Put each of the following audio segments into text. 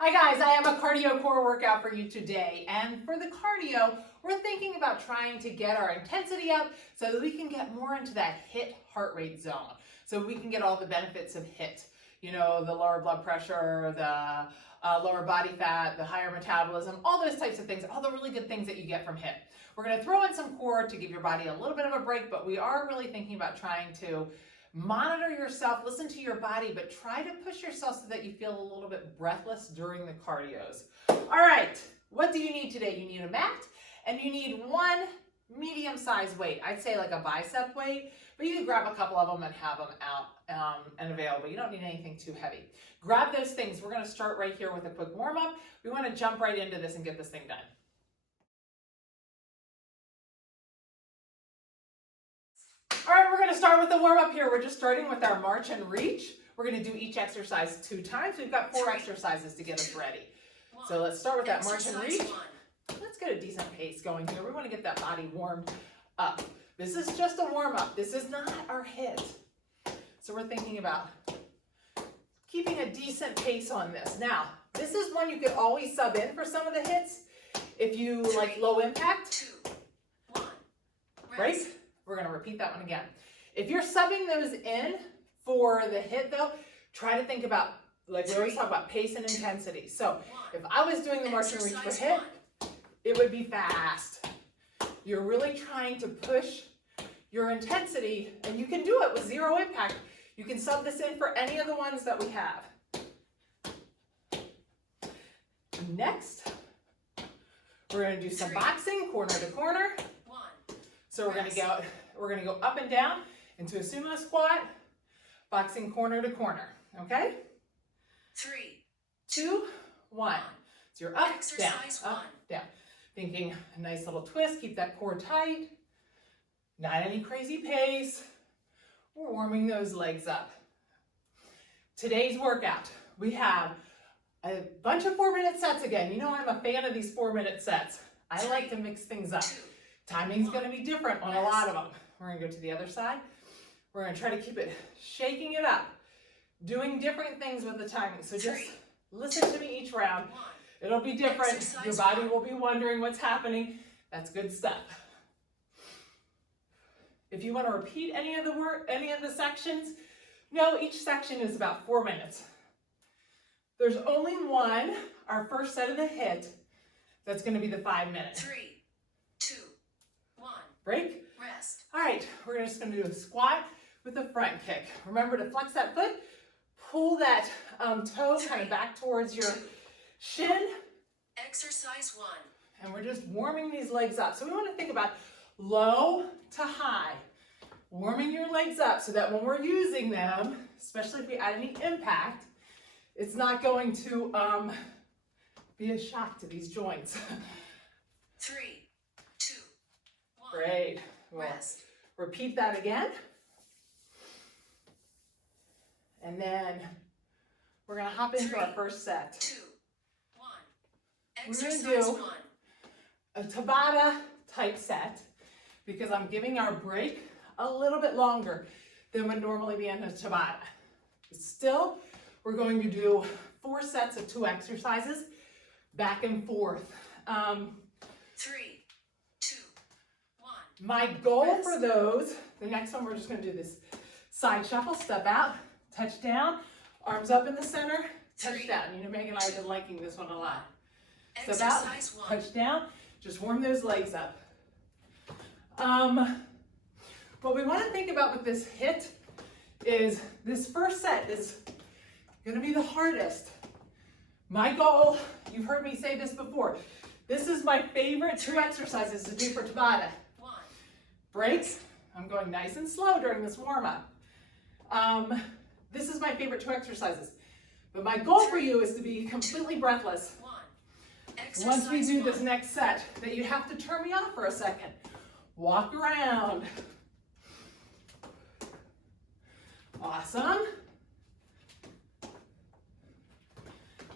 Hi guys, I have a cardio core workout for you today, and for the cardio, we're thinking about trying to get our intensity up so that we can get more into that HIIT heart rate zone, so we can get all the benefits of HIIT. You know, the lower blood pressure, the lower body fat, the higher metabolism, all those types of things, all the really good things that you get from HIIT. We're going to throw in some core to give your body a little bit of a break, but we are really thinking about trying to monitor yourself, listen to your body, but try to push yourself so that you feel a little bit breathless during the cardios. All right, what do you need today? You need a mat and you need one medium-sized weight. I'd say like a bicep weight, but you can grab a couple of them and have them out and available. You don't need anything too heavy. Grab those things. We're gonna start right here with a quick warm-up. We wanna jump right into this and get this thing done. All right, we're gonna start with the warm up here. We're just starting with our march and reach. We're gonna do each exercise 2 times. We've got 4 exercises to get us ready. So let's start with that march and reach. Let's get a decent pace going here. We wanna get that body warmed up. This is just a warm up. This is not our HIIT. So we're thinking about keeping a decent pace on this. Now, this is one you could always sub in for some of the HIITs. If you like low impact, 2, 1, right? We're going to repeat that one again. If you're subbing those in for the HIIT though, try to think about, like we always talk about, pace and intensity. So if I was doing the march and reach for HIIT, it would be fast. You're really trying to push your intensity, and you can do it with 0 impact. You can sub this in for any of the ones that we have. Next, we're going to do some boxing, corner to corner. So we're gonna go up and down into a sumo squat, boxing corner to corner. Okay? 3, 2, 1. So you're up, down, exercise up, 1. down. Thinking a nice little twist. Keep that core tight. Not any crazy pace. We're warming those legs up. Today's workout, we have a bunch of 4-minute sets again. You know I'm a fan of these 4-minute sets. I like to mix things up. Timing's going to be different on a lot of them. We're going to go to the other side. We're going to try to keep it, shaking it up, doing different things with the timing. So just listen to me each round. It'll be different. Your body will be wondering what's happening. That's good stuff. If you want to repeat any of the sections, no, each section is about 4 minutes. There's only one, our first set of the HIIT, that's going to be the 5 minutes. 3, 2, 1. Break. Rest. All right, we're just going to do a squat with a front kick. Remember to flex that foot, pull that toe kind of back towards your shin. Exercise 1. And we're just warming these legs up. So we want to think about low to high. Warming your legs up so that when we're using them, especially if we add any impact, it's not going to be a shock to these joints. 3, 2, 1. Great. We'll repeat that again. And then we're going to hop into our first set. 2, 1. We're going to Exercise do 1. a Tabata type set because I'm giving our break a little bit longer than would normally be in a Tabata. Still, we're going to do 4 sets of 2 exercises back and forth. 3, 2, 1. My goal for those, the next one we're just going to do this side shuffle, step out, touch down, arms up in the center, touch down. You know, Megan and I have been liking this one a lot. Step out, touch down, just warm those legs up. What we want to think about with this HIIT is this first set is going to be the hardest. My goal, you've heard me say this before, this is my favorite 2 exercises to do for Tabata. Break. I'm going nice and slow during this warm-up. This is my favorite 2 exercises. But my goal for you is to be completely breathless. Once we do this next set, that you have to turn me off for a second. Walk around. Awesome.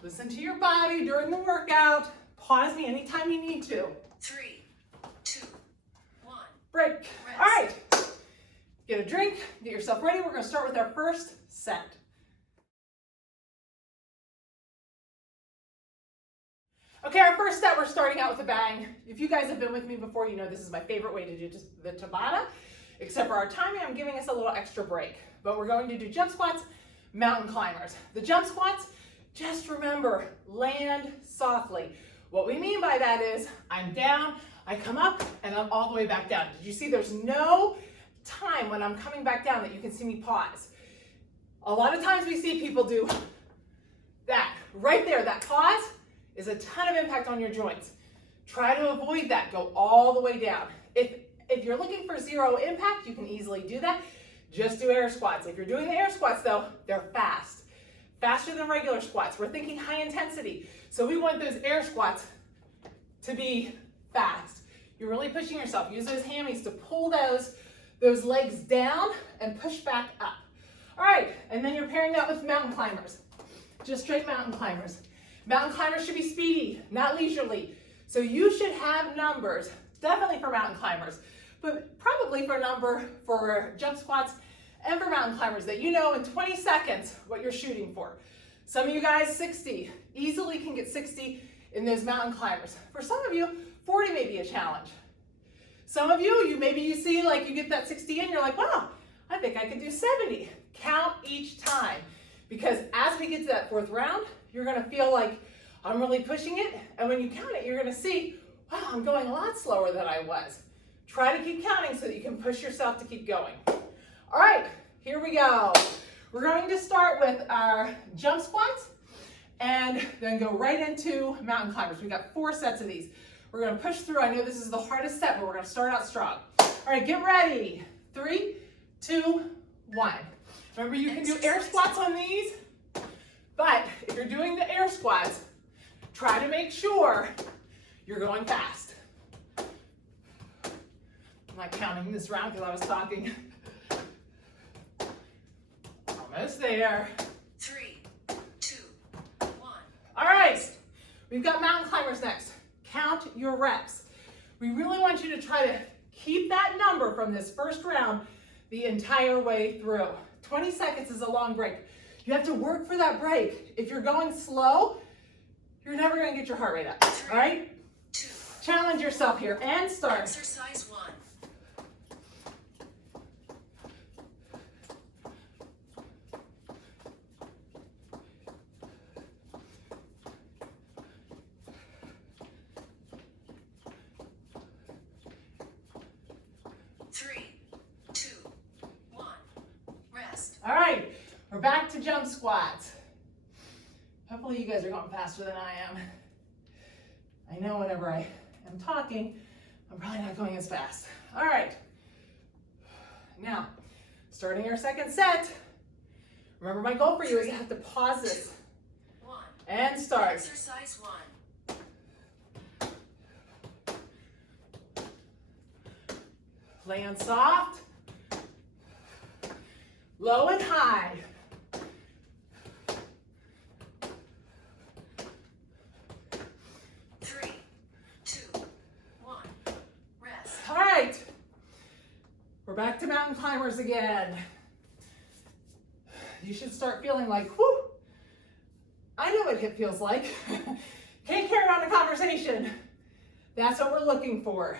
Listen to your body during the workout. Pause me anytime you need to. 3, 2, 1. Break. All right. Get a drink, get yourself ready. We're going to start with our first set. Okay, our first set, we're starting out with a bang. If you guys have been with me before, you know this is my favorite way to do the Tabata. Except for our timing, I'm giving us a little extra break. But we're going to do jump squats, mountain climbers. The jump squats, just remember, land softly. What we mean by that is, I'm down, I come up, and I'm all the way back down. Did you see there's no time when I'm coming back down that you can see me pause? A lot of times we see people do that. Right there, that pause is a ton of impact on your joints. Try to avoid that. Go all the way down. If you're looking for zero impact, you can easily do that. Just do air squats. If you're doing the air squats though, they're fast. Faster than regular squats. We're thinking high intensity. So we want those air squats to be fast. You're really pushing yourself. Use those hammies to pull those legs down and push back up. All right, and then you're pairing that with mountain climbers. Just straight mountain climbers. Mountain climbers should be speedy, not leisurely. So you should have numbers, definitely for mountain climbers, but probably for a number for jump squats and for mountain climbers that you know in 20 seconds what you're shooting for. Some of you guys, 60, easily can get 60 in those mountain climbers. For some of you, 40 may be a challenge. Some of you, maybe you see like you get that 60 in, you're like, wow, I think I could do 70. Count each time, because as we get to that fourth round, you're gonna feel like I'm really pushing it, and when you count it, you're gonna see, wow, I'm going a lot slower than I was. Try to keep counting so that you can push yourself to keep going. All right, here we go. We're going to start with our jump squats and then go right into mountain climbers. We've got 4 sets of these. We're gonna push through. I know this is the hardest set, but we're gonna start out strong. All right, get ready. 3, 2, 1. Remember, you can do air squats on these, but if you're doing the air squats, try to make sure you're going fast. I'm not counting this round because I was talking. Almost there. 3, 2, 1. All right, we've got mountain climbers next. Count your reps. We really want you to try to keep that number from this first round the entire way through. 20 seconds is a long break. You have to work for that break. If you're going slow, you're never going to get your heart rate up. 3, All right? 2. Challenge yourself here and start. Exercise 1. 3, 2, 1. Rest. All right, we're back to jump squats. Hopefully you guys are going faster than I am. I know whenever I am talking, I'm probably not going as fast. All right, now, starting our second set. Remember, my goal for you is to have to pause this 1. and start. Exercise 1. Land soft, low and high. Three, 2, 1. Rest. All right, we're back to mountain climbers again. You should start feeling like, whew, I know what HIIT feels like. Can't carry on a conversation. That's what we're looking for.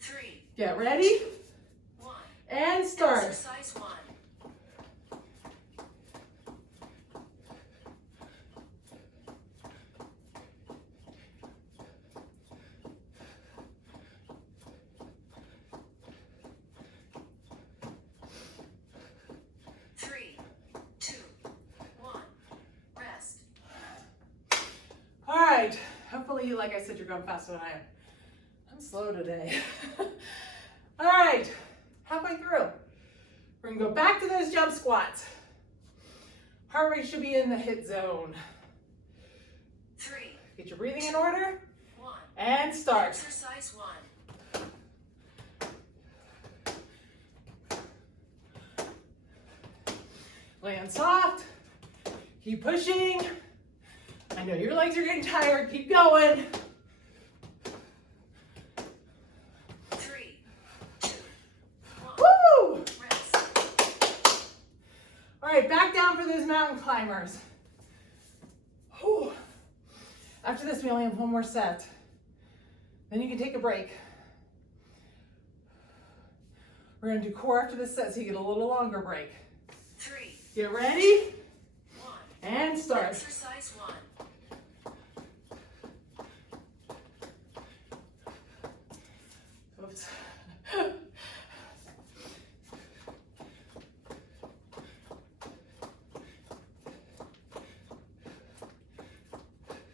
3, Get ready 1. and start. Exercise 1. 3, 2, 1. Rest. All right, hopefully, like I said, you're going faster than I am. I'm slow today. All right, halfway through. We're gonna go back to those jump squats. Heart rate should be in the HIIT zone. 3, Get your breathing in order 1. and start. Exercise 1. Land soft, keep pushing. I know your legs are getting tired, keep going. 3, 2, 1. Woo! Rest. All right, back down for those mountain climbers. Whew. After this, we only have one more set. Then you can take a break. We're gonna do core after this set so you get a little longer break. 3, Get ready, 1. and start. Exercise 1. Oops.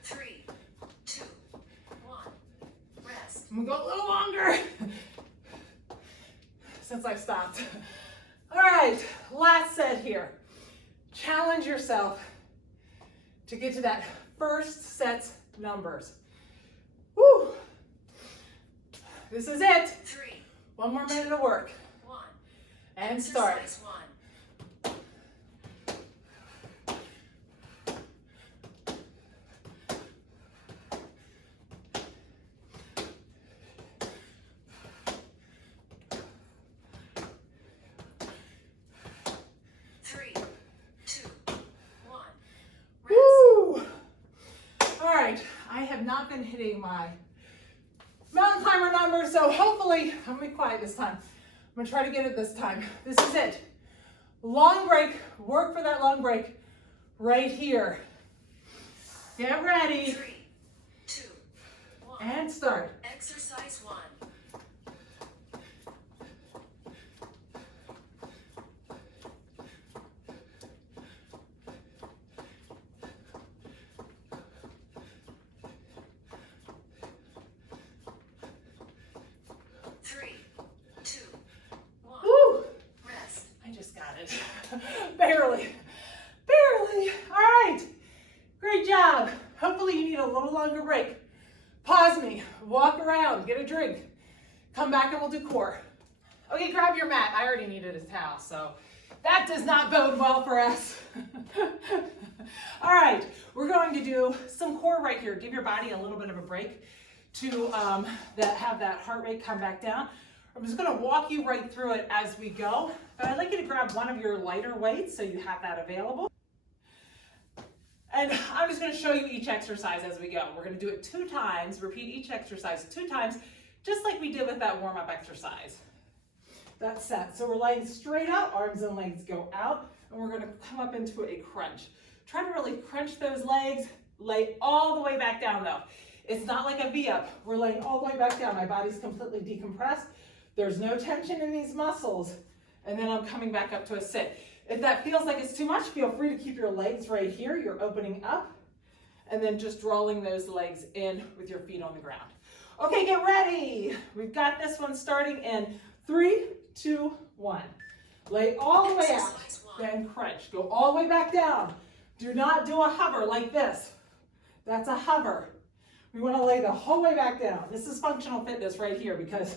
3, 2, 1. Rest. I'm gonna go a little longer since I stopped. All right, last set here. Challenge yourself to get to that first set's numbers. Woo! This is it. 3, One more minute of work. 1. And start. Exercise 1. 3, 2, 1. Rest. Woo! All right, I have not been hitting my mountain climber numbers, so hopefully, I'm gonna be quiet this time. I'm gonna try to get it this time. This is it. Long break, work for that long break right here. Get ready 3, 2, 1. and start. Exercise 1. 3, 2, 1. Woo! Rest. I just got it. Barely. Barely. All right. Great job. Hopefully you need a little longer break. Pause me, walk around, get a drink. Come back and we'll do core. Okay, grab your mat. I already needed a towel, so that does not bode well for us. All right, we're going to do some core right here. Give your body a little bit of a break to have that heart rate come back down. I'm just gonna walk you right through it as we go, but I'd like you to grab one of your lighter weights so you have that available. And I'm just gonna show you each exercise as we go. We're gonna do it 2 times, repeat each exercise 2 times, just like we did with that warm-up exercise. That's set. So we're laying straight out, arms and legs go out, and we're gonna come up into a crunch. Try to really crunch those legs, lay all the way back down though. It's not like a V-up. We're laying all the way back down. My body's completely decompressed. There's no tension in these muscles. And then I'm coming back up to a sit. If that feels like it's too much, feel free to keep your legs right here. You're opening up and then just rolling those legs in with your feet on the ground. Okay, get ready. We've got this one starting in 3, 2, 1. Lay all the way out, Exercise 1. then crunch. Go all the way back down. Do not do a hover like this. That's a hover. We want to lay the whole way back down. This is functional fitness right here because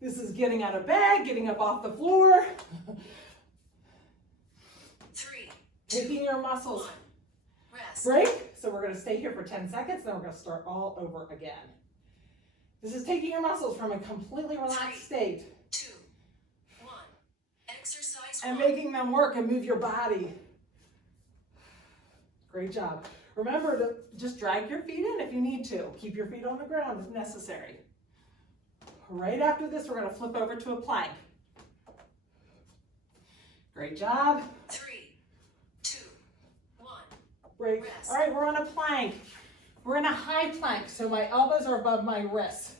this is getting out of bed, getting up off the floor. 3, 2, Taking your muscles 1. Rest. break. So we're going to stay here for 10 seconds, then we're going to start all over again. This is taking your muscles from a completely relaxed state 2, 1. Exercise and 1. making them work and move your body. Great job. Remember to just drag your feet in if you need to. Keep your feet on the ground if necessary. Right after this, we're going to flip over to a plank. Great job. 3, 2, 1. Break. Rest. All right, we're on a plank. We're in a high plank, so my elbows are above my wrists.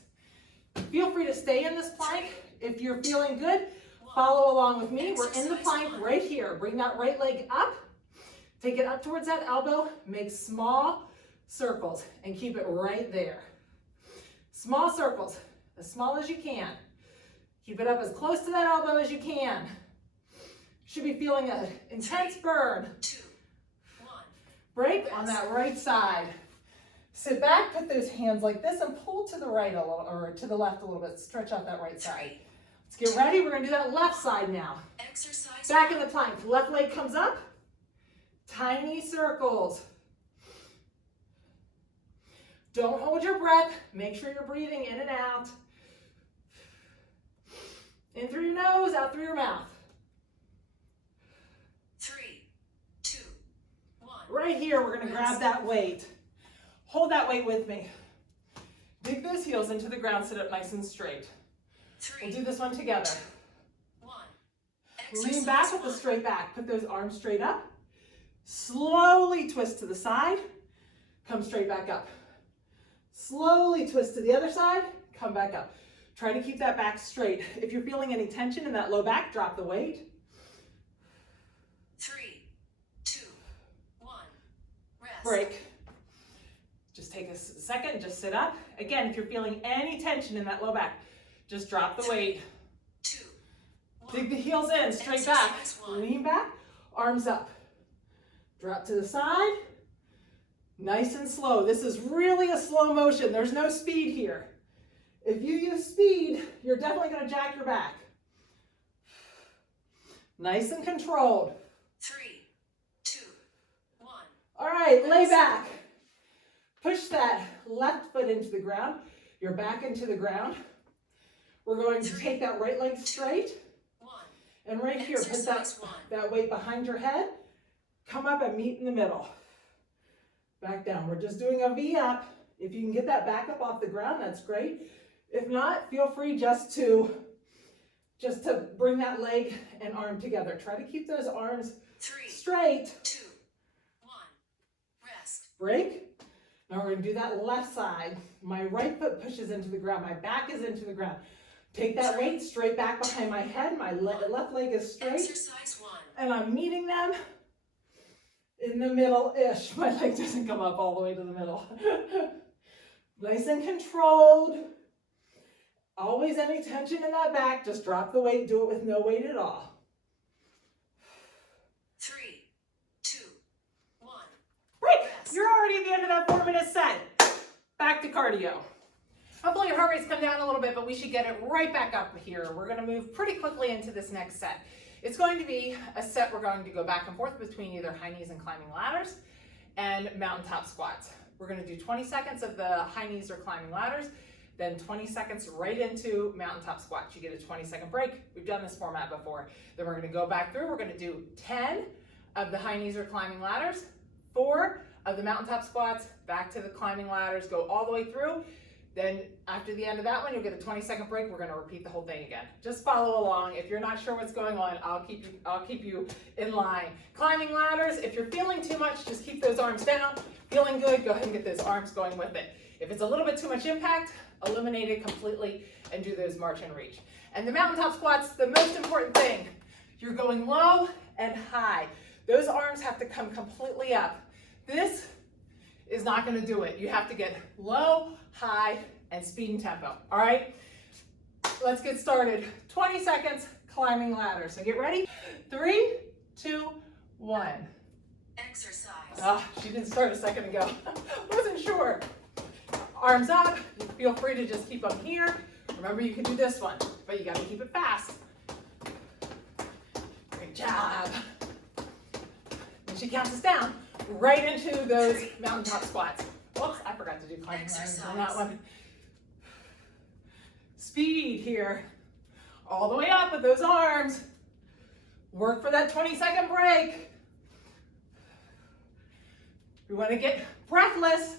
Feel free to stay in this plank. If you're feeling good, follow along with me. We're in the plank right here. Bring that right leg up. Take it up towards that elbow. Make small circles and keep it right there. Small circles, as small as you can. Keep it up as close to that elbow as you can. Should be feeling an intense burn. 2, 1. Break on that right side. Sit back, put those hands like this and pull to the right a little, or to the left a little bit. Stretch out that right side. Let's get ready. We're gonna do that left side now. Exercise Back in 1. the plank. Left leg comes up. Tiny circles. Don't hold your breath. Make sure you're breathing in and out. In through your nose, out through your mouth. 3, 2, 1. Right here, we're gonna grab that weight. Hold that weight with me. Dig those heels into the ground, sit up nice and straight. 3, We'll do this one together. 1. Lean back with a straight back. Put those arms straight up. Slowly twist to the side. Come straight back up. Slowly twist to the other side. Come back up. Try to keep that back straight. If you're feeling any tension in that low back, drop the weight. 3, 2, 1. Rest. Break. Just take a second, just sit up. Again, if you're feeling any tension in that low back, just drop the weight. 2, 1. Dig the heels in, straight back. Exercise 1. Lean back, arms up. Drop to the side. Nice and slow. This is really a slow motion. There's no speed here. If you use speed, you're definitely going to jack your back. Nice and controlled. 3, 2, 1. All right, lay back. Push that left foot into the ground, your back into the ground. We're going to take that right leg straight. 1. And right here, put that weight behind your head. Come up and meet in the middle. Back down. We're just doing a V up. If you can get that back up off the ground, that's great. If not, feel free just to bring that leg and arm together. Try to keep those arms 3, straight. 2, 1. Rest. Break. Now we're going to do that left side. My right foot pushes into the ground. My back is into the ground. Take that weight straight back behind my head. My left leg is straight. Exercise 1. And I'm meeting them in the middle-ish. My leg doesn't come up all the way to the middle. Nice and controlled. Always any tension in that back, just drop the weight. Do it with no weight at all. 3, 2, 1. Break. You're already at the end of that 4-minute set. Back to cardio. Hopefully your heart rate's come down a little bit, but we should get it right back up here. We're going to move pretty quickly into this next set. It's going to be a set we're going to go back and forth between either high knees and climbing ladders and mountaintop squats. We're going to do 20 seconds of the high knees or climbing ladders, then 20 seconds right into mountaintop squats. You get a 20-second break. We've done this format before. Then we're going to go back through. We're going to do 10 of the high knees or climbing ladders, 4 of the mountaintop squats, back to the climbing ladders, go all the way through. Then after the end of that one, you'll get a 20-second break. We're going to repeat the whole thing again. Just follow along. If you're not sure what's going on, I'll keep you in line. Climbing ladders, if you're feeling too much, just keep those arms down. Feeling good, go ahead and get those arms going with it. If it's a little bit too much impact, eliminate it completely and do those march and reach. And the mountaintop squats, the most important thing, you're going low and high. Those arms have to come completely up. This is not going to do it. You have to get low, high, and speed and tempo. All right, let's get started. 20 seconds climbing ladder. So get ready. 3, 2, 1. Exercise. She didn't start a second ago. Wasn't sure. Arms up. Feel free to just keep them here. Remember, you can do this one, but you got to keep it fast. Great job. And she counts us down right into those mountaintop squats. Whoops, I forgot to do climbing ladders on that one. Speed here. All the way up with those arms. Work for that 20-second break. We want to get breathless.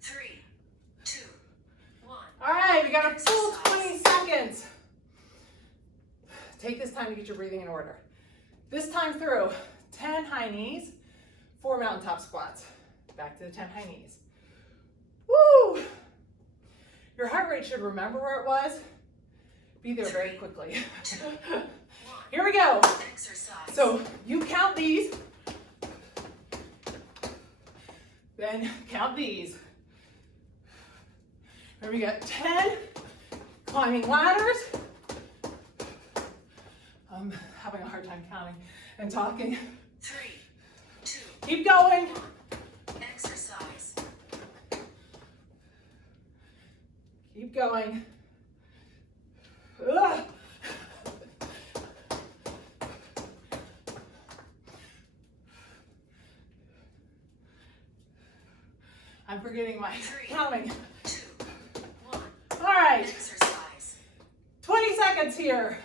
3, 2, 1. All right, we got a full 20 seconds. Take this time to get your breathing in order. This time through, 10 high knees, 4 mountaintop squats. Back to the 10 high knees. Woo! Your heart rate should remember where it was. Be there very quickly. 2, 1. Here we go. Exercise. So you count these, then count these. Then we got 10 climbing ladders. I'm having a hard time counting and talking. 3, 2. Keep going. Exercise. Keep going. Ugh. I'm forgetting my 3, counting. 2, 1. All right, Exercise. 20 seconds here.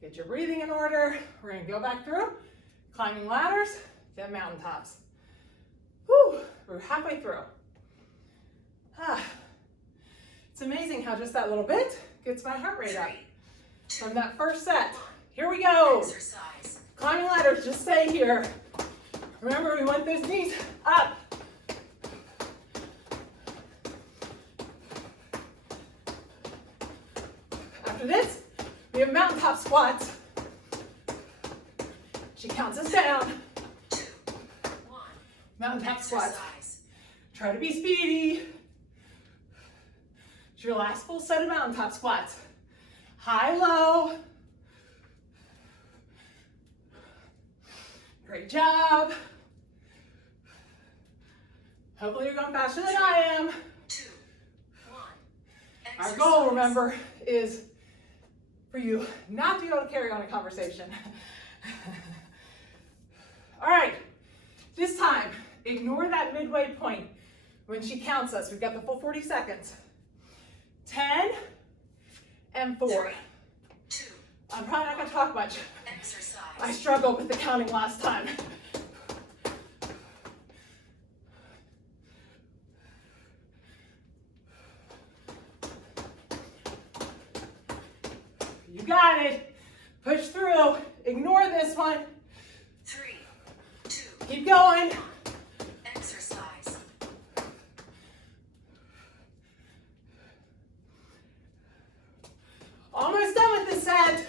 Get your breathing in order. We're gonna go back through climbing ladders, then mountaintops. We're halfway through. It's amazing how just that little bit gets my heart rate up. From that first set. Here we go. Exercise. Climbing ladders, just stay here. Remember, we want those knees up. After this, we have mountaintop squats. She counts us down. 2, 1. Mountaintop squats. Exercise. Try to be speedy. It's your last full set of mountaintop squats. High, low. Great job. Hopefully you're going faster than I am. 2, 1. Our Exercise. goal, remember, is for you not to be able to carry on a conversation. All right, this time, ignore that midway point when she counts us. We've got the full 40 seconds. 10 and 4. 3, 2. I'm probably not gonna talk much. Exercise. I struggled with the counting last time. You got it. Push through. Ignore this one. 3, 2. Keep going. 1. Exercise. Almost done with this set.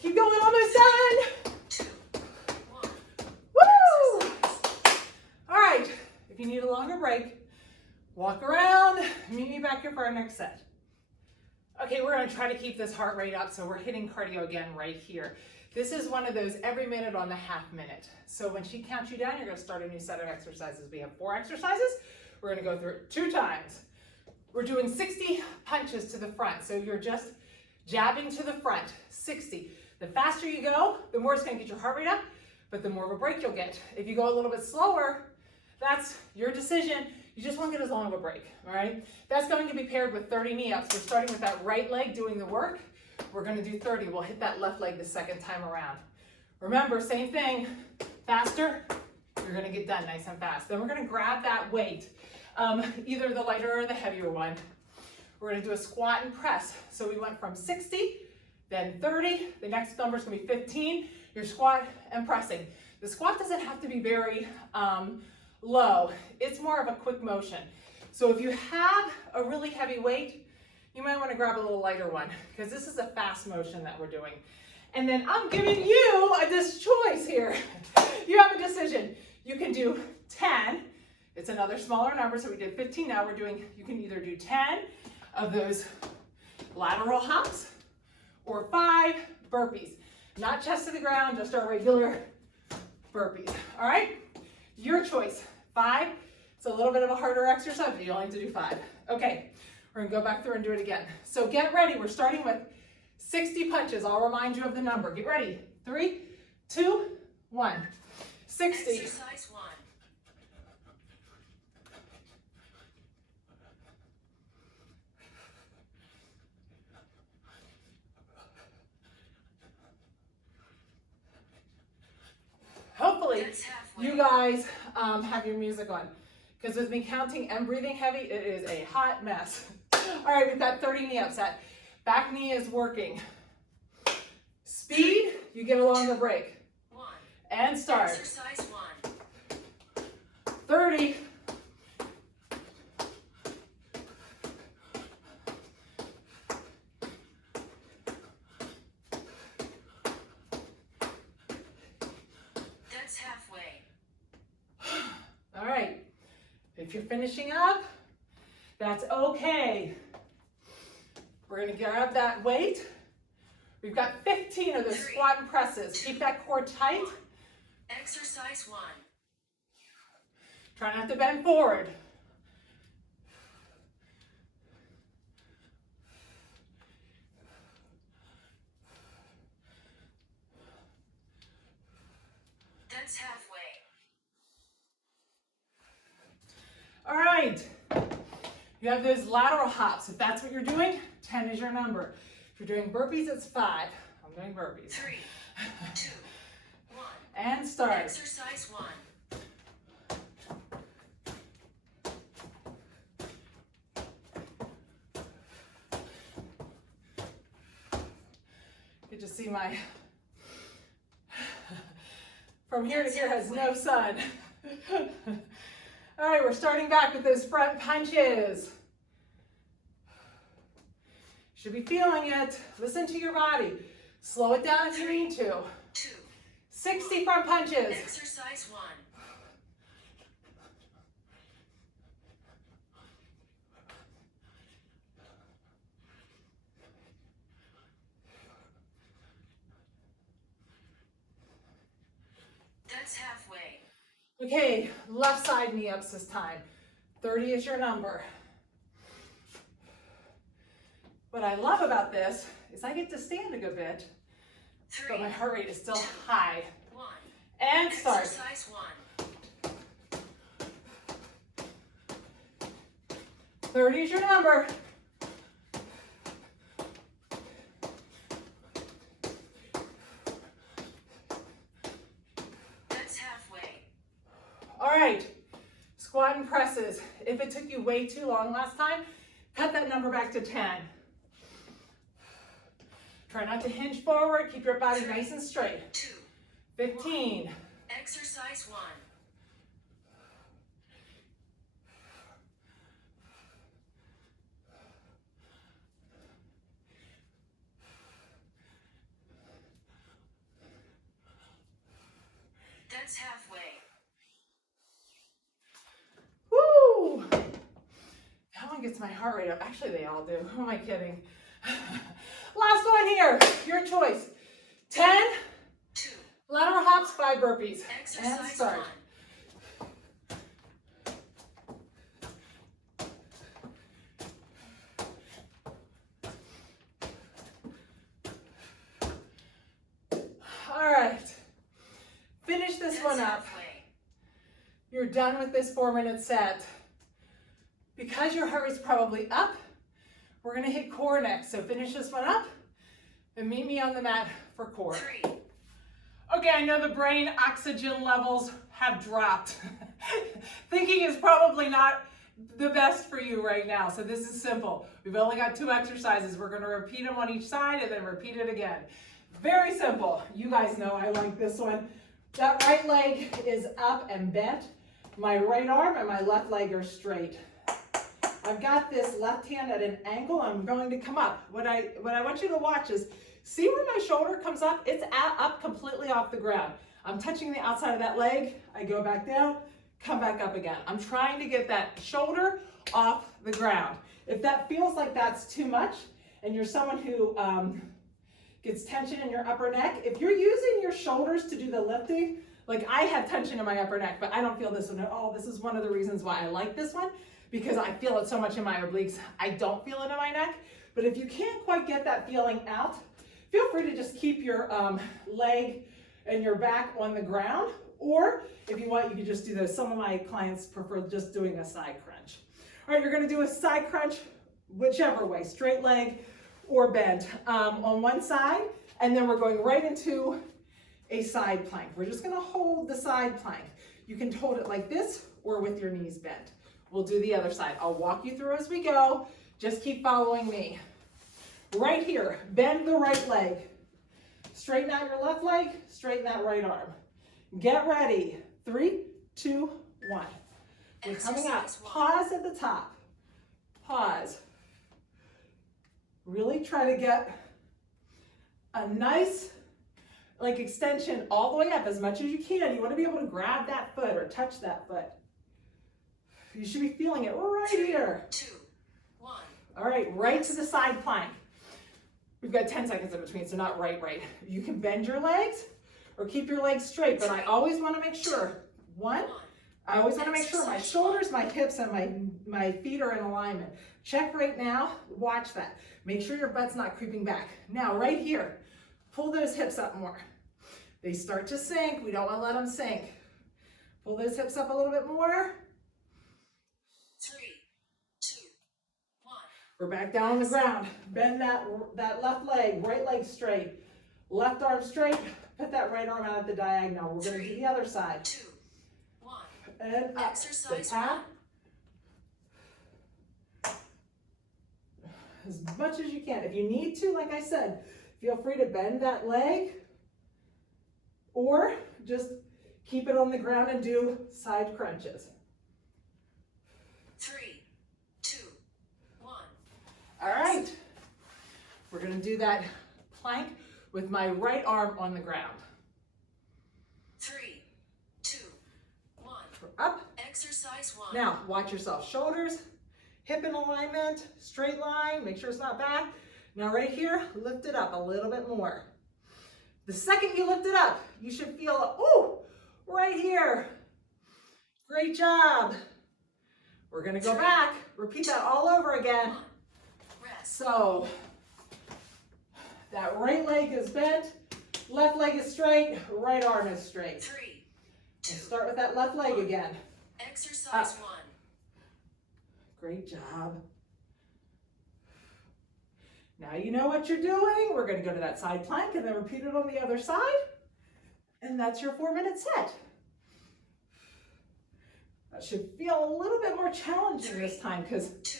Keep going, almost done. 2, 1. Woo! All right, if you need a longer break, walk around, meet me back here for our next set. Okay, we're gonna try to keep this heart rate up, so we're hitting cardio again right here. This is one of those every minute on the half minute. So when she counts you down, you're gonna start a new set of exercises. We have 4 exercises. We're gonna go through it 2 times. We're doing 60 punches to the front. So you're just jabbing to the front, 60. The faster you go, the more it's gonna get your heart rate up, but the more of a break you'll get. If you go a little bit slower, that's your decision. You just won't get as long of a break, all right? That's going to be paired with 30 knee-ups. We're starting with that right leg doing the work. We're gonna do 30. We'll hit that left leg the second time around. Remember, same thing, faster, you're gonna get done nice and fast. Then we're gonna grab that weight, either the lighter or the heavier one. We're gonna do a squat and press. So we went from 60, then 30, the next number is gonna be 15, your squat and pressing. The squat doesn't have to be very low, it's more of a quick motion. So if you have a really heavy weight, you might want to grab a little lighter one because this is a fast motion that we're doing. And then I'm giving you this choice here. You have a decision. You can do 10. It's another smaller number, so we did 15. Now we're doing, you can either do 10 of those lateral hops or 5 burpees. Not chest to the ground, just our regular burpees. All right? Your choice. 5. It's a little bit of a harder exercise, but you only have to do 5. Okay. We're gonna go back through and do it again. So get ready, we're starting with 60 punches. I'll remind you of the number. Get ready. 3, 2, 1. 60. Exercise 1. Hopefully, That's halfway. you guys have your music on. Because with me counting and breathing heavy, it is a hot mess. All right, we've got 30 knee-ups. That back knee is working. Speed, you get a longer break. 1. And start. Exercise 1. 30. That's halfway. All right. If you're finishing up, that's okay. We're gonna grab that weight. We've got 15 of those squat and presses. Keep that core tight. Exercise 1. Try not to bend forward. That's halfway. All right. You have those lateral hops. If that's what you're doing, 10 is your number. If you're doing burpees, it's 5. I'm doing burpees. 3, 2, 1. And start. Exercise 1. You can just see my, from here to here has no sun. All right, we're starting back with those front punches. Should be feeling it. Listen to your body. Slow it down if you need to. 2, 60 front punches. Exercise 1. That's halfway. Okay, left side knee ups this time. 30 is your number. What I love about this is I get to stand a good bit, 3, but my heart rate is still high. 1. And start. Exercise 1. 30 is your number. That's halfway. All right, squat and presses. If it took you way too long last time, cut that number back to 10. Try not to hinge forward. Keep your body nice and straight. 2. 15. Exercise 1. That's halfway. Woo! That one gets my heart rate up. Actually, they all do. Who am I kidding? Last one here. Your choice. 10 2. lateral hops, 5 burpees. And Exercise start. 1. All right. Finish this That's one up. halfway. You're done with this 4-minute set. Because your heart rate's probably up, we're gonna hit core next. So finish this one up and meet me on the mat for core. 3. Okay, I know the brain oxygen levels have dropped. Thinking is probably not the best for you right now. So this is simple. We've only got 2 exercises. We're gonna repeat them on each side and then repeat it again. Very simple. You guys know I like this one. That right leg is up and bent. My right arm and my left leg are straight. I've got this left hand at an angle. I'm going to come up. What I want you to watch is, see where my shoulder comes up? It's up completely off the ground. I'm touching the outside of that leg. I go back down, come back up again. I'm trying to get that shoulder off the ground. If that feels like that's too much, and you're someone who gets tension in your upper neck, if you're using your shoulders to do the lifting, like I have tension in my upper neck, but I don't feel this one at all. This is one of the reasons why I like this one, because I feel it so much in my obliques. I don't feel it in my neck. But if you can't quite get that feeling out, feel free to just keep your leg and your back on the ground. Or if you want, you can just do this. Some of my clients prefer just doing a side crunch. All right, you're gonna do a side crunch, whichever way, straight leg or bent on one side. And then we're going right into a side plank. We're just gonna hold the side plank. You can hold it like this or with your knees bent. We'll do the other side. I'll walk you through as we go. Just keep following me. Right here, bend the right leg. Straighten out your left leg, straighten that right arm. Get ready. 3, 2, 1. We're coming up. Pause at the top. Pause. Really try to get a nice extension all the way up as much as you can. You want to be able to grab that foot or touch that foot. You should be feeling it right here. 2, 1. All right, right to the side plank. We've got 10 seconds in between, so not right. You can bend your legs or keep your legs straight, but I always want to make sure, I always want to make sure my shoulders, my hips, and my feet are in alignment. Check right now, watch that. Make sure your butt's not creeping back. Now, right here, pull those hips up more. They start to sink, we don't want to let them sink. Pull those hips up a little bit more. 3, 2, 1. We're back down on the ground. Bend that left leg, right leg straight. Left arm straight. Put that right arm out at the diagonal. We're going to do the other side. 2, 1. And up. Exercise So tap. As much as you can. If you need to, like I said, feel free to bend that leg or just keep it on the ground and do side crunches. 3, 2, 1. All right. We're going to do that plank with my right arm on the ground. 3, 2, 1. We're up. Exercise 1. Now, watch yourself. Shoulders, hip in alignment, straight line. Make sure it's not back. Now right here, lift it up a little bit more. The second you lift it up, you should feel, ooh, right here. Great job. We're going to go back. Repeat that all over again. 1. Rest. So, that right leg is bent, left leg is straight, right arm is straight. 3, 2. And start with that left leg again. Exercise 1. Great job. Now you know what you're doing. We're going to go to that side plank and then repeat it on the other side. And that's your 4-minute set. That should feel a little bit more challenging this time because 2,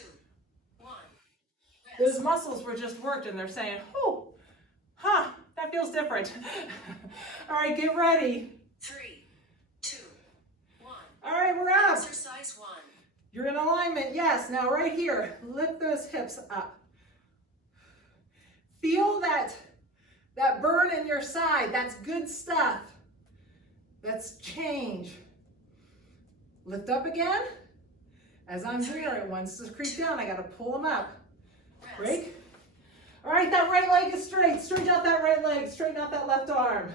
1. those muscles were just worked and they're saying, oh, that feels different. All right, get ready. 3, 2, 1. All right, we're up. Exercise 1. You're in alignment, yes. Now right here, lift those hips up. Feel that burn in your side. That's good stuff. That's change. Lift up again. As I'm here, it wants to creep down. I got to pull them up. Rest. Break. All right, that right leg is straight. Straighten out that right leg. Straighten out that left arm.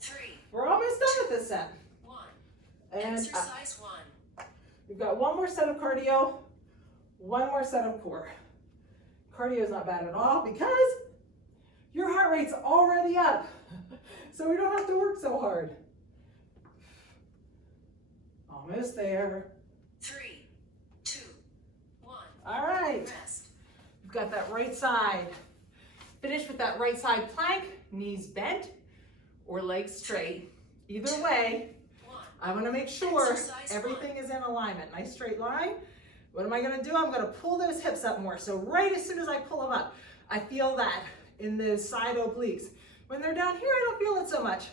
3, We're almost done with this set. 1. And up. Exercise 1. We've got one more set of cardio, one more set of core. Cardio is not bad at all because your heart rate's already up. So we don't have to work so hard. Almost there. 3, 2, 1. All right. Rest. We've got that right side. Finish with that right side plank, knees bent or legs straight. Either way, 1. I want to make sure Exercise everything is in alignment. Nice straight line. What am I going to do? I'm going to pull those hips up more. So right as soon as I pull them up, I feel that in those side obliques. When they're down here, I don't feel it so much.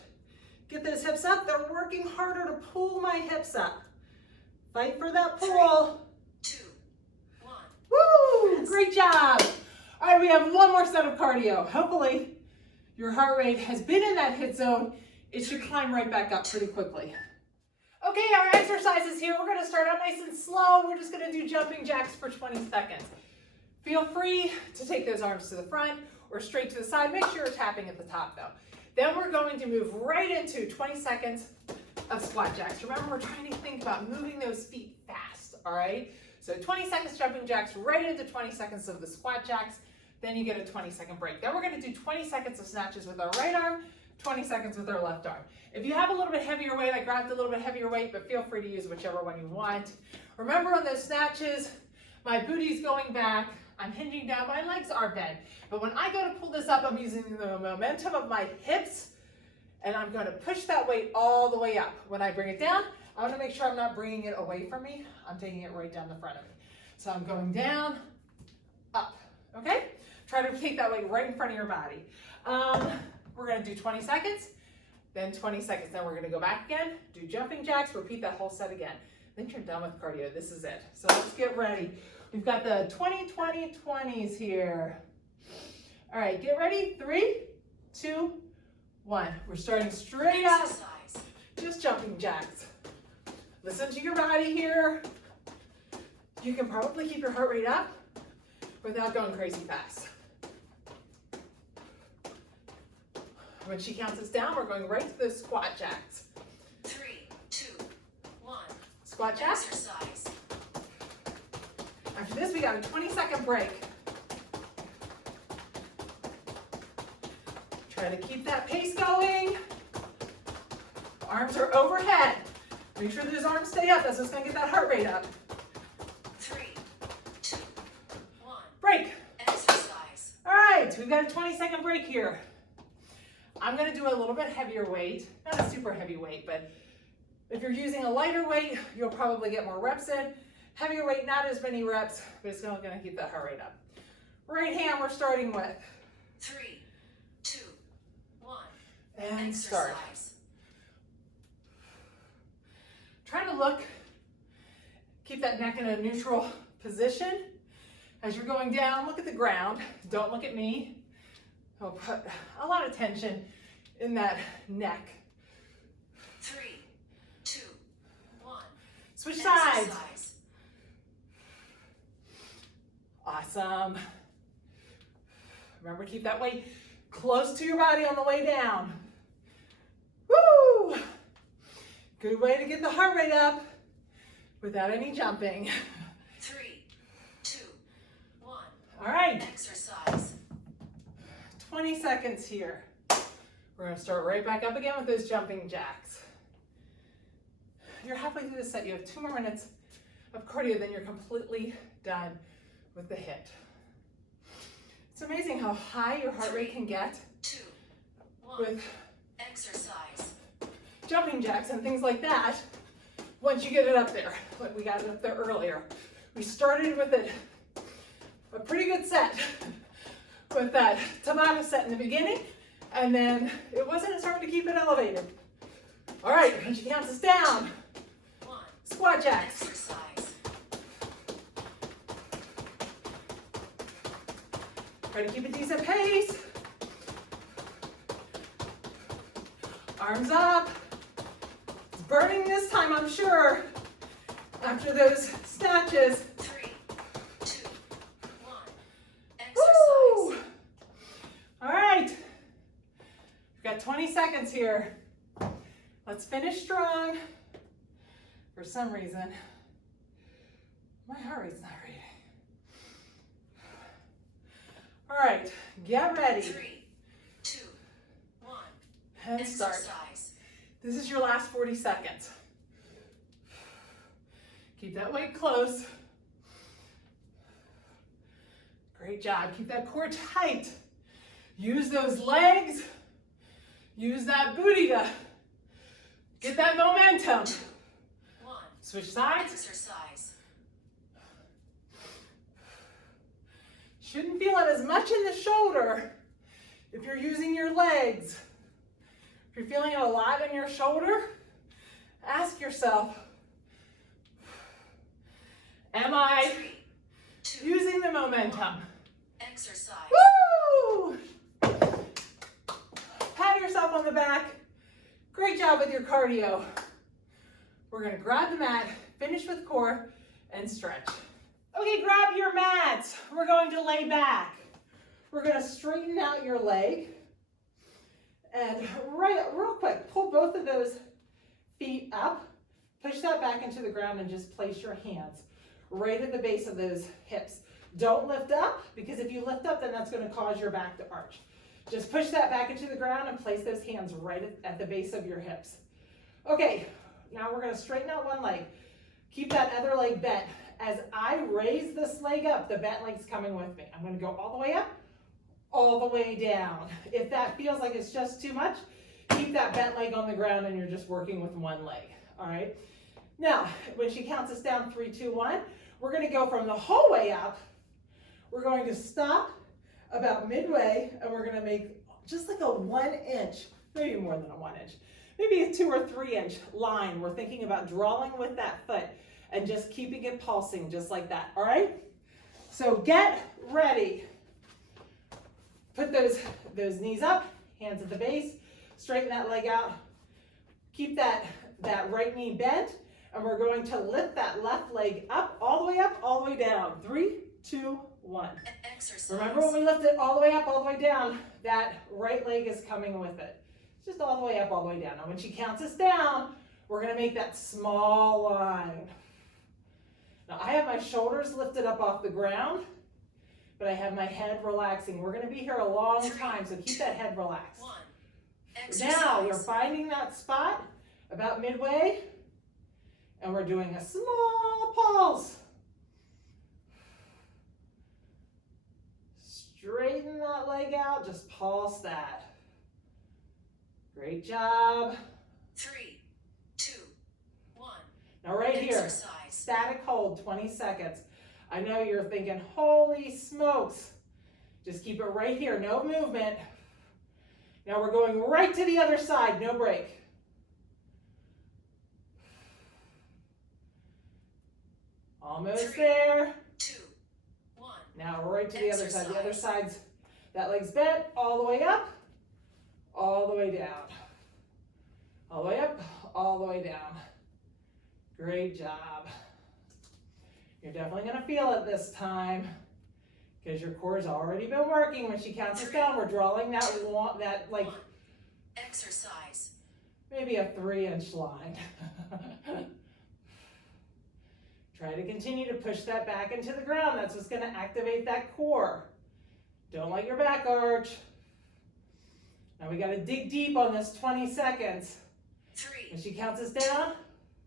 Get those hips up. They're working harder to pull my hips up. Fight for that pull. 2, 1. Woo! Yes. Great job. All right, we have one more set of cardio. Hopefully your heart rate has been in that HIIT zone. It should climb right back up pretty quickly. Okay, our exercises here. We're going to start out nice and slow. We're just going to do jumping jacks for 20 seconds. Feel free to take those arms to the front or straight to the side. Make sure you're tapping at the top though. Then we're going to move right into 20 seconds of squat jacks. Remember, we're trying to think about moving those feet fast, all right? So 20 seconds jumping jacks right into 20 seconds of the squat jacks. Then you get a 20-second break. Then we're going to do 20 seconds of snatches with our right arm, 20 seconds with our left arm. If you have a little bit heavier weight, I grabbed a little bit heavier weight, but feel free to use whichever one you want. Remember on those snatches, my booty's going back, I'm hinging down, my legs are bent. But when I go to pull this up, I'm using the momentum of my hips, and I'm going to push that weight all the way up. When I bring it down, I want to make sure I'm not bringing it away from me. I'm taking it right down the front of me. So I'm going down, up, okay? Try to take that weight right in front of your body. We're going to do 20 seconds, then 20 seconds. Then we're going to go back again, do jumping jacks, repeat that whole set again. Then you're done with cardio. This is it. So let's get ready. We've got the 20-20-20s here. All right, get ready. 3, 2, 1. We're starting straight up. Exercise. Just jumping jacks. Listen to your body here. You can probably keep your heart rate up without going crazy fast. When she counts us down, we're going right to those squat jacks. 3, 2, 1. Squat jacks. Exercise. After this, we got a 20-second break. Try to keep that pace going. Arms are overhead. Make sure those arms stay up. That's what's going to get that heart rate up. 3, 2, 1. Break. Exercise. All right. so we've got a 20-second break here. I'm gonna do a little bit heavier weight, not a super heavy weight, but if you're using a lighter weight, you'll probably get more reps in. Heavier weight, not as many reps, but it's still gonna keep that heart rate up. Right hand, we're starting with 3, 2, 1. and start. Exercise. Try to look, keep that neck in a neutral position. As you're going down, look at the ground. Don't look at me. I'll put a lot of tension in that neck. 3, 2, 1. Switch sides. Exercise. Awesome. Remember, keep that weight close to your body on the way down. Woo! Good way to get the heart rate up without any jumping. 3, 2, 1. All right, Exercise. 20 seconds here. We're gonna start right back up again with those jumping jacks. You're halfway through the set. You have 2 more minutes of cardio, then you're completely done with the HIIT. It's amazing how high your heart rate can get 2, 1. with Exercise. jumping jacks and things like that once you get it up there. Like we got it up there earlier. We started with a pretty good set with that Tabata set in the beginning, and then it wasn't as hard to keep it elevated. All right, when she counts us down, 1. squat jacks. Exercise. Try to keep a decent pace. Arms up. It's burning this time, I'm sure, after those snatches. 3, 2, 1. Woo! Exercise. All right. We've got 20 seconds here. Let's finish strong. For some reason, my heart rate's not reading. All right, get ready 3, 2, 1. and start. Exercise. This is your last 40 seconds. Keep that weight close. Great job. Keep that core tight. Use those legs. Use that booty to get that momentum. 2, 1. Switch sides. Exercise. Shouldn't feel it as much in the shoulder if you're using your legs. If you're feeling it a lot in your shoulder, ask yourself, am I 3, 2, using the momentum? exercise. Woo! Pat yourself on the back. Great job with your cardio. We're gonna grab the mat, finish with core, and stretch. Okay, grab your mats. We're going to lay back. We're gonna straighten out your leg. And real quick, pull both of those feet up. Push that back into the ground and just place your hands right at the base of those hips. Don't lift up, because if you lift up, then that's gonna cause your back to arch. Just push that back into the ground and place those hands right at the base of your hips. Okay, now we're gonna straighten out one leg. Keep that other leg bent. As I raise this leg up, the bent leg's coming with me. I'm gonna go all the way up, all the way down. If that feels like it's just too much, keep that bent leg on the ground and you're just working with one leg, all right? Now, when she counts us down, 3, 2, 1, we're gonna go from the whole way up. We're going to stop about midway, and we're gonna make just like a 1 inch, maybe more than a 1 inch, maybe a 2 or 3 inch line. We're thinking about drawing with that foot and just keeping it pulsing just like that, all right? So get ready. Put those knees up, hands at the base, straighten that leg out. Keep that right knee bent, and we're going to lift that left leg up, all the way down. 3, 2, 1. Exercise. Remember when we lift it all the way up, all the way down, that right leg is coming with it. Just all the way up, all the way down. Now when she counts us down, we're gonna make that small line. Now I have my shoulders lifted up off the ground, but I have my head relaxing. We're gonna be here a long time, so keep that head relaxed. 1. Exercise. Now we're finding that spot about midway, and we're doing a small pulse. Straighten that leg out, just pulse that. Great job. 3, 2, 1. Now right here, Exercise. static hold, 20 seconds. I know you're thinking, holy smokes. Just keep it right here, no movement. Now we're going right to the other side, no break. Almost 3, there. 2, 1. Now we're right to the other side. The other Exercise. side's, that leg's bent, all the way up, all the way down. All the way up, all the way down. Great job. You're definitely gonna feel it this time because your core's already been working. When she counts us down, we're drawing that like 1. Exercise. maybe a 3-inch line. Try to continue to push that back into the ground. That's what's gonna activate that core. Don't let your back arch. Now we gotta dig deep on this 20 seconds. 3, When she counts us down,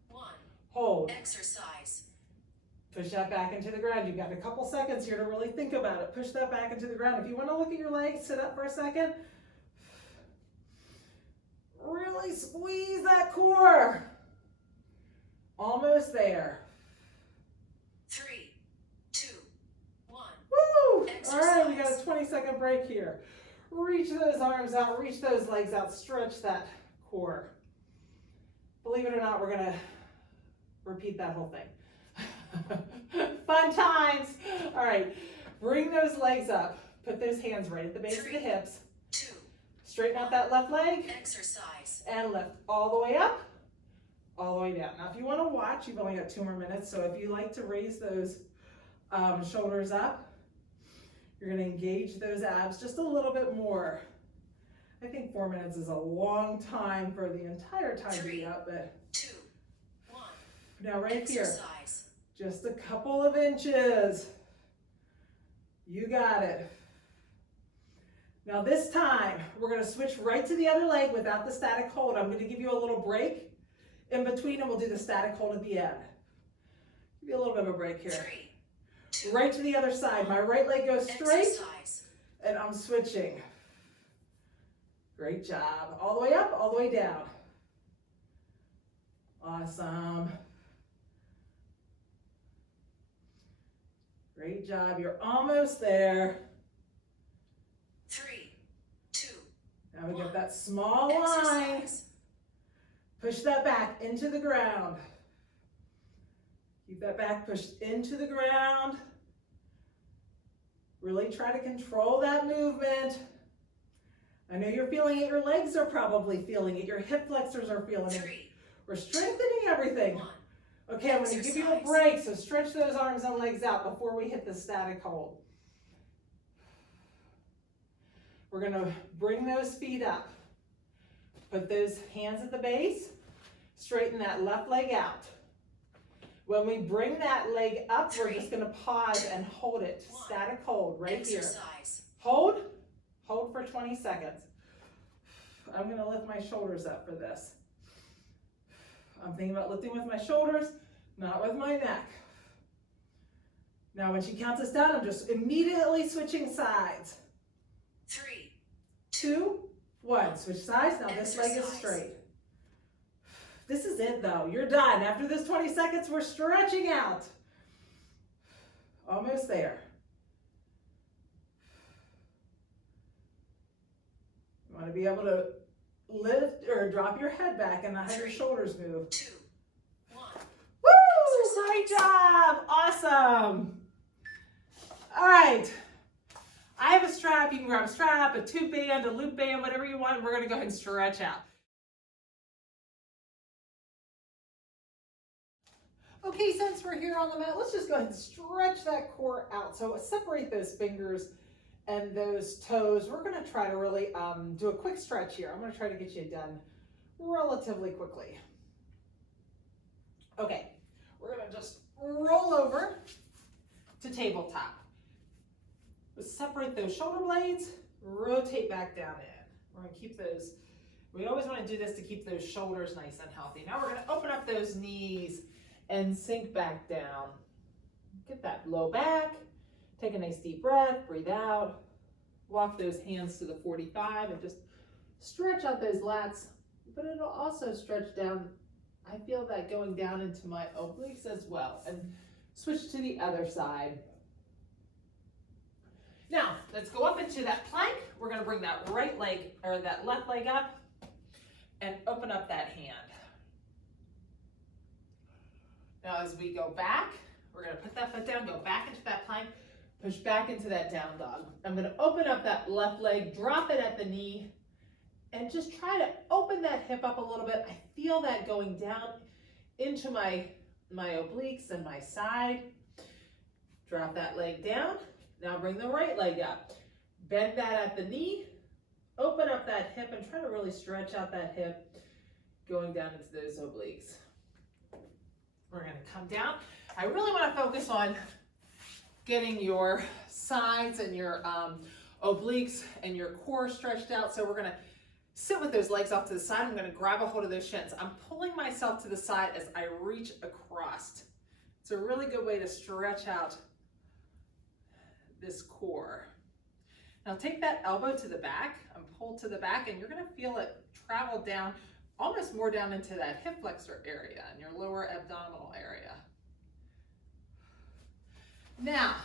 1. hold. Exercise. Push that back into the ground. You've got a couple seconds here to really think about it. Push that back into the ground. If you want to look at your legs, sit up for a second. Really squeeze that core. Almost there. 3, 2, 1. Woo! All right, we got a Exercise. 20-second break here. Reach those arms out, reach those legs out, stretch that core. Believe it or not, we're gonna repeat that whole thing. Fun times. All right, bring those legs up. Put those hands right at the base of the 3, hips. 2. Straighten out that left leg Exercise. and lift all the way up, all the way down. Now, if you want to watch, you've only got 2 more minutes. So if you like to raise those shoulders up, you're going to engage those abs just a little bit more. I think 4 minutes is a long time for the entire time to be up, but 2, 1. now right here, Exercise. just a couple of inches. You got it. Now this time, we're gonna switch right to the other leg without the static hold. I'm gonna give you a little break in between and we'll do the static hold at the end. Give you a little bit of a break here. 3, 2. Right to the other side. My right leg goes straight Exercise. and I'm switching. Great job. All the way up, all the way down. Awesome. Great job. You're almost there. 3, 2. Now we get that small line. Exercise. Push that back into the ground. Keep that back pushed into the ground. Really try to control that movement. I know you're feeling it. Your legs are probably feeling it. Your hip flexors are feeling it. 3, We're strengthening everything. 1. Okay, I'm going to give you a Exercise. break, so stretch those arms and legs out before we hit the static hold. We're going to bring those feet up. Put those hands at the base. Straighten that left leg out. When we bring that leg up, we're just going to pause and hold it. Static hold right here. Exercise. Hold. Hold for 20 seconds. I'm going to lift my shoulders up for this. I'm thinking about lifting with my shoulders, not with my neck. Now when she counts us down, I'm just immediately switching sides. 3, 2, 1. Switch sides. Now this leg is Exercise. straight. This is it though. You're done. After this 20 seconds, we're stretching out. Almost there. You want to be able to lift or drop your head back and not have your 3, shoulders move. 2, 1. Woo! Great job! Awesome! All right. I have a strap. You can grab a strap, a tube band, a loop band, whatever you want. We're going to go ahead and stretch out. Okay, since we're here on the mat, let's just go ahead and stretch that core out. So separate those fingers and those toes. We're going to try to really do a quick stretch here. I'm going to try to get you done relatively quickly. Okay, we're going to just roll over to tabletop. Separate those shoulder blades, rotate back down in. We're going to keep those, we always want to do this to keep those shoulders nice and healthy. Now we're going to open up those knees and sink back down. Get that low back. Take a nice deep breath, breathe out. walk those hands to the 45 and just stretch out those lats, but it'll also stretch down. I feel that going down into my obliques as well. And switch to the other side. Now, let's go up into that plank. We're gonna bring that right leg, or that left leg up and open up that hand. Now, as we go back, we're gonna put that foot down, go back into that plank, push back into that down dog. I'm gonna open up that left leg, drop it at the knee, and just try to open that hip up a little bit. I feel that going down into my obliques and my side. Drop that leg down. Now bring the right leg up. Bend that at the knee, open up that hip and try to really stretch out that hip going down into those obliques. We're gonna come down. I really wanna focus on getting your sides and your obliques and your core stretched out. So we're gonna sit with those legs off to the side. I'm gonna grab a hold of those shins. I'm pulling myself to the side as I reach across. It's a really good way to stretch out this core. Now take that elbow to the back and pull to the back, and you're gonna feel it travel down, almost more down into that hip flexor area and your lower abdominal area. Now,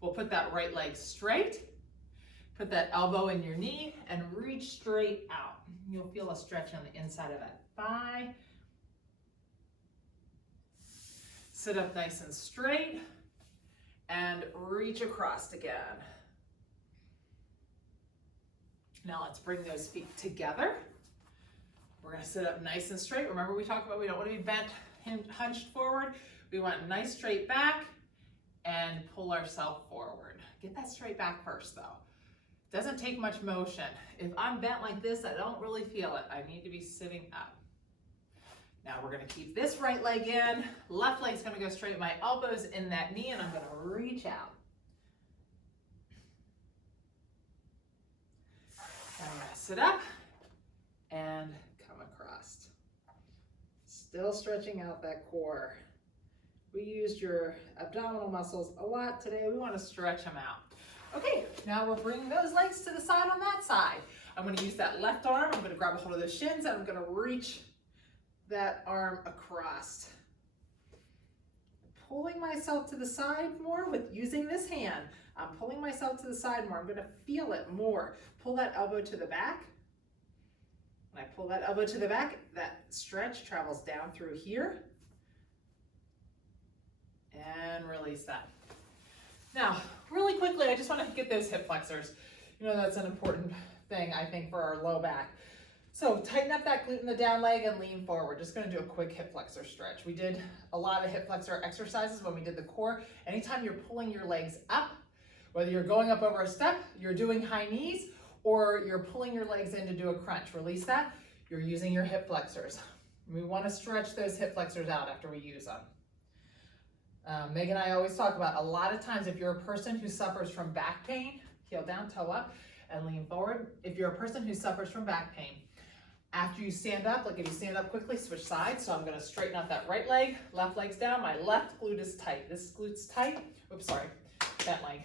we'll put that right leg straight, put that elbow in your knee, and reach straight out. You'll feel a stretch on the inside of that thigh. Sit up nice and straight, and reach across again. Now let's bring those feet together. We're gonna sit up nice and straight. Remember we talked about we don't want to be bent, hunched forward. We want nice straight back and pull ourselves forward. Get that straight back first though. Doesn't take much motion. If I'm bent like this, I don't really feel it. I need to be sitting up. Now we're gonna keep this right leg in, left leg's gonna go straight, my elbow's in that knee, and I'm gonna reach out. I'm gonna sit up and come across. Still stretching out that core. We used your abdominal muscles a lot today. We wanna stretch them out. Okay, now we're bringing those legs to the side on that side. I'm gonna use that left arm, I'm gonna grab a hold of those shins, and I'm gonna reach that arm across. Pulling myself to the side more with using this hand. I'm pulling myself to the side more. I'm gonna feel it more. Pull that elbow to the back. When I pull that elbow to the back, that stretch travels down through here. And release that. Now, really quickly, I just wanna get those hip flexors. You know, that's an important thing, I think, for our low back. So tighten up that glute in the down leg and lean forward. Just gonna do a quick hip flexor stretch. We did a lot of hip flexor exercises when we did the core. Anytime you're pulling your legs up, whether you're going up over a step, you're doing high knees, or you're pulling your legs in to do a crunch, release that, you're using your hip flexors. We wanna stretch those hip flexors out after we use them. Meg and I always talk about a lot of times if you're a person who suffers from back pain, heel down, toe up, and lean forward. If you're a person who suffers from back pain, after you stand up, like if you stand up quickly, switch sides. So I'm gonna straighten out that right leg, left leg's down, my left glute is tight. This glute's tight, oops, sorry, that leg,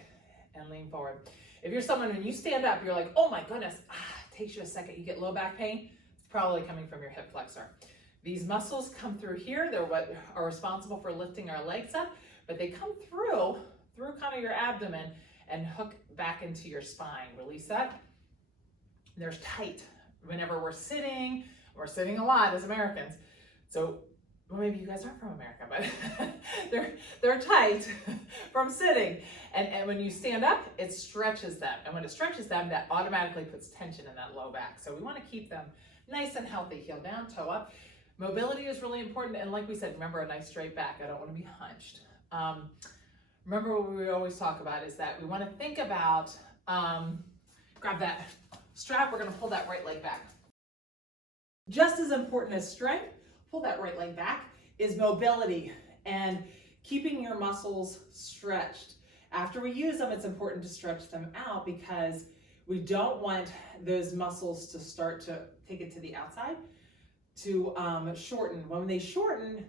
and lean forward. If you're someone, when you stand up, you're like, oh my goodness, it takes you a second, you get low back pain, it's probably coming from your hip flexor. These muscles come through here, they're what are responsible for lifting our legs up, but they come through kind of your abdomen and hook back into your spine. Release that. They're tight. Whenever we're sitting a lot as Americans. So, well, maybe you guys aren't from America, but they're tight from sitting. And when you stand up, it stretches them. And when it stretches them, that automatically puts tension in that low back. So we want to keep them nice and healthy. Heel down, toe up. Mobility is really important. And like we said, remember a nice straight back. I don't want to be hunched. Remember what we always talk about is that we want to think about, grab that strap, we're gonna pull that right leg back. Just as important as strength, pull that right leg back, is mobility and keeping your muscles stretched. After we use them, it's important to stretch them out because we don't want those muscles to start to take it to the outside, to shorten. When they shorten,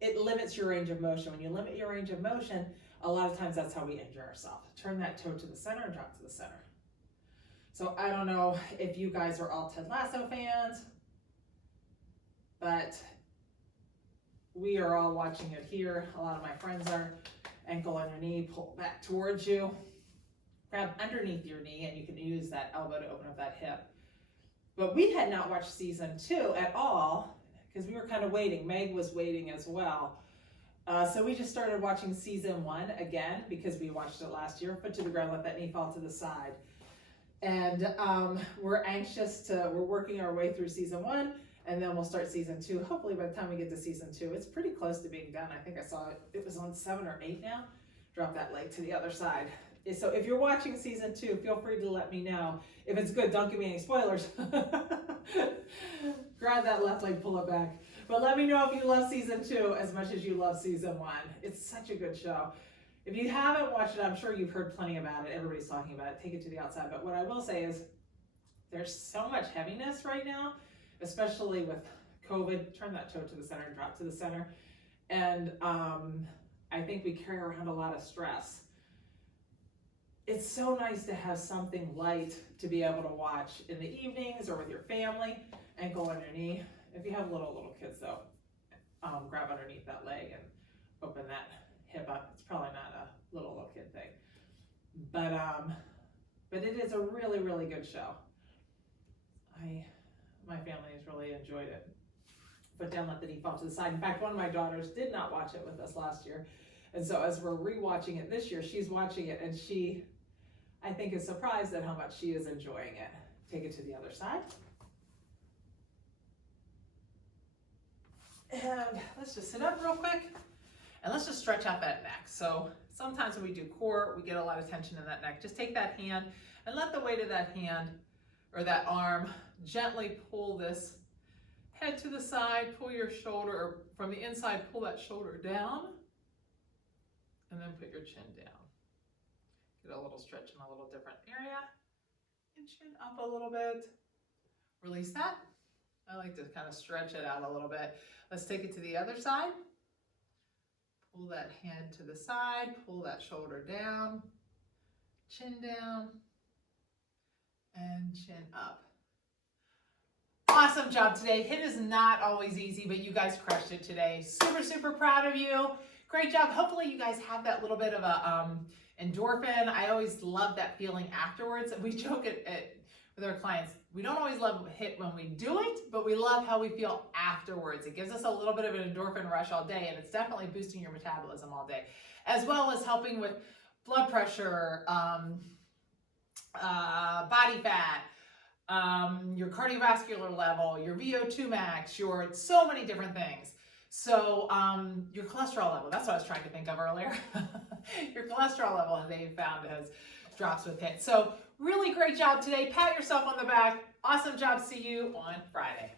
it limits your range of motion. When you limit your range of motion, a lot of times that's how we injure ourselves. Turn that toe to the center and drop to the center. So I don't know if you guys are all Ted Lasso fans, but we are all watching it here. A lot of my friends are. Ankle on your knee, pull back towards you. Grab underneath your knee, and you can use that elbow to open up that hip. But we had not watched season 2 at all because we were kind of waiting. Meg was waiting as well. So we just started watching season 1 again because we watched it last year. Foot to the ground, let that knee fall to the side. And we're working our way through season 1, and then we'll start season 2. Hopefully by the time we get to season 2, it's pretty close to being done. I think I saw it was on 7 or 8 now. Drop that leg to the other side. So if you're watching season 2, feel free to let me know. If it's good, don't give me any spoilers. Grab that left leg, pull it back. But let me know if you love season 2 as much as you love season 1. It's such a good show. If you haven't watched it, I'm sure you've heard plenty about it. Everybody's talking about it. Take it to the outside. But what I will say is there's so much heaviness right now, especially with COVID. Turn that toe to the center and drop to the center. And I think we carry around a lot of stress. It's so nice to have something light to be able to watch in the evenings or with your family. Ankle on your knee. If you have little kids though, grab underneath that leg and open that hip up. It's probably not a little kid thing, but it is a really, really good show. My family has really enjoyed it. Put down, let the knee fall to the side. In fact, one of my daughters did not watch it with us last year. And so as we're rewatching it this year, she's watching it and she, I think, is surprised at how much she is enjoying it. Take it to the other side. And let's just sit up real quick and let's just stretch out that neck. So sometimes when we do core, we get a lot of tension in that neck. Just take that hand and let the weight of that hand or that arm gently pull this head to the side, pull your shoulder, or from the inside, pull that shoulder down, and then put your chin down. Get a little stretch in a little different area, and chin up a little bit. Release that. I like to kind of stretch it out a little bit. Let's take it to the other side. Pull that hand to the side, pull that shoulder down, chin down, and chin up. Awesome job today. HIIT is not always easy, but you guys crushed it today. Super, super proud of you. Great job. Hopefully you guys have that little bit of a endorphin. I always love that feeling afterwards. We joke with our clients. We don't always love HIIT when we do it, but we love how we feel afterwards. It gives us a little bit of an endorphin rush all day, and it's definitely boosting your metabolism all day, as well as helping with blood pressure, body fat, your cardiovascular level, your VO2 max, so many different things. So your cholesterol level, that's what I was trying to think of earlier. Your cholesterol level, they found, has drops with HIIT. So really great job today. Pat yourself on the back. Awesome job. See you on Friday.